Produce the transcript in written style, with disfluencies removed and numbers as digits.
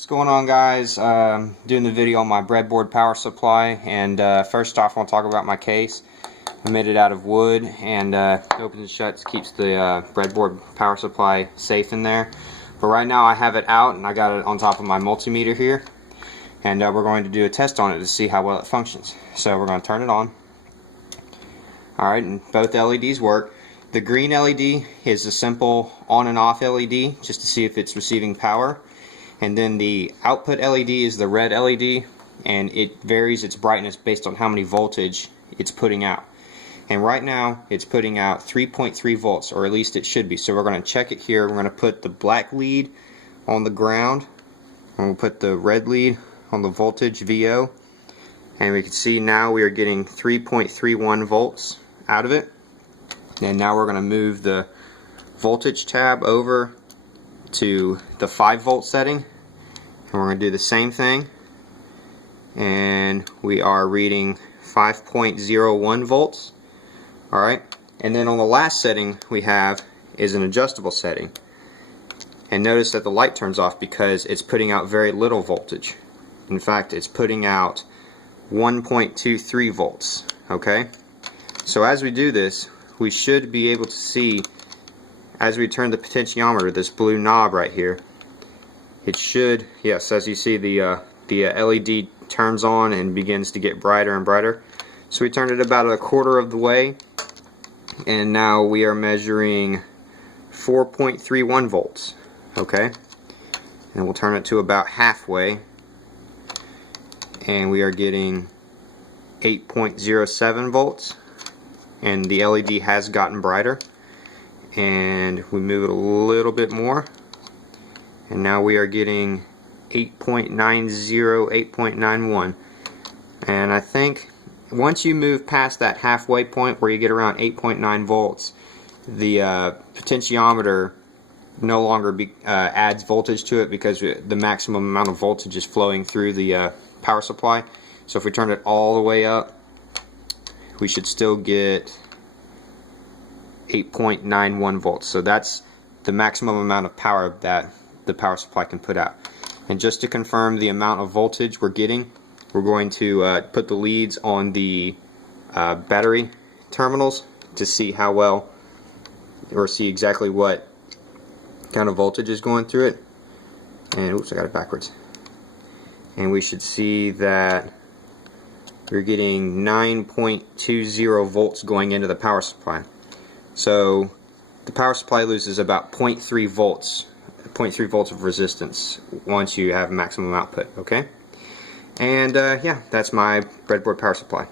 What's going on, guys? Doing the video on my breadboard power supply, and first off I want to talk about my case. I made it out of wood, and opens and shuts, keeps the breadboard power supply safe in there. But right now I have it out and I got it on top of my multimeter here, and we're going to do a test on it to see how well it functions. So we're going to turn it on. Alright, and both LEDs work. The green LED is a simple on and off LED just to see if it's receiving power. And then the output LED is the red LED, and it varies its brightness based on how many voltage it's putting out. And right now it's putting out 3.3 volts, or at least it should be. So we're going to check it here. We're going to put the black lead on the ground, and we'll put the red lead on the voltage VO, and we can see now we are getting 3.31 volts out of it. And now we're going to move the voltage tab over to the 5 volt setting, and we're going to do the same thing, and we are reading 5.01 volts. Alright, and then on the last setting we have is an adjustable setting, and notice that the light turns off because it's putting out very little voltage. In fact, it's putting out 1.23 volts. Okay, so as we do this, we should be able to see, as we turn the potentiometer, this blue knob right here, it should, yes, as you see, the LED turns on and begins to get brighter and brighter. So we turned it about a quarter of the way, and now we are measuring 4.31 volts. Okay, and we'll turn it to about halfway, and we are getting 8.07 volts, and the LED has gotten brighter. And we move it a little bit more, and now we are getting 8.90, 8.91. And I think once you move past that halfway point where you get around 8.9 volts, the potentiometer no longer adds voltage to it, because the maximum amount of voltage is flowing through the power supply. So if we turn it all the way up, we should still get 8.91 volts. So that's the maximum amount of power that the power supply can put out. And just to confirm the amount of voltage we're getting, we're going to put the leads on the battery terminals to see how well, or see exactly what kind of voltage is going through it. And oops, I got it backwards. And we should see that we're getting 9.20 volts going into the power supply. So the power supply loses about 0.3 volts of resistance once you have maximum output. Okay, and yeah, that's my breadboard power supply.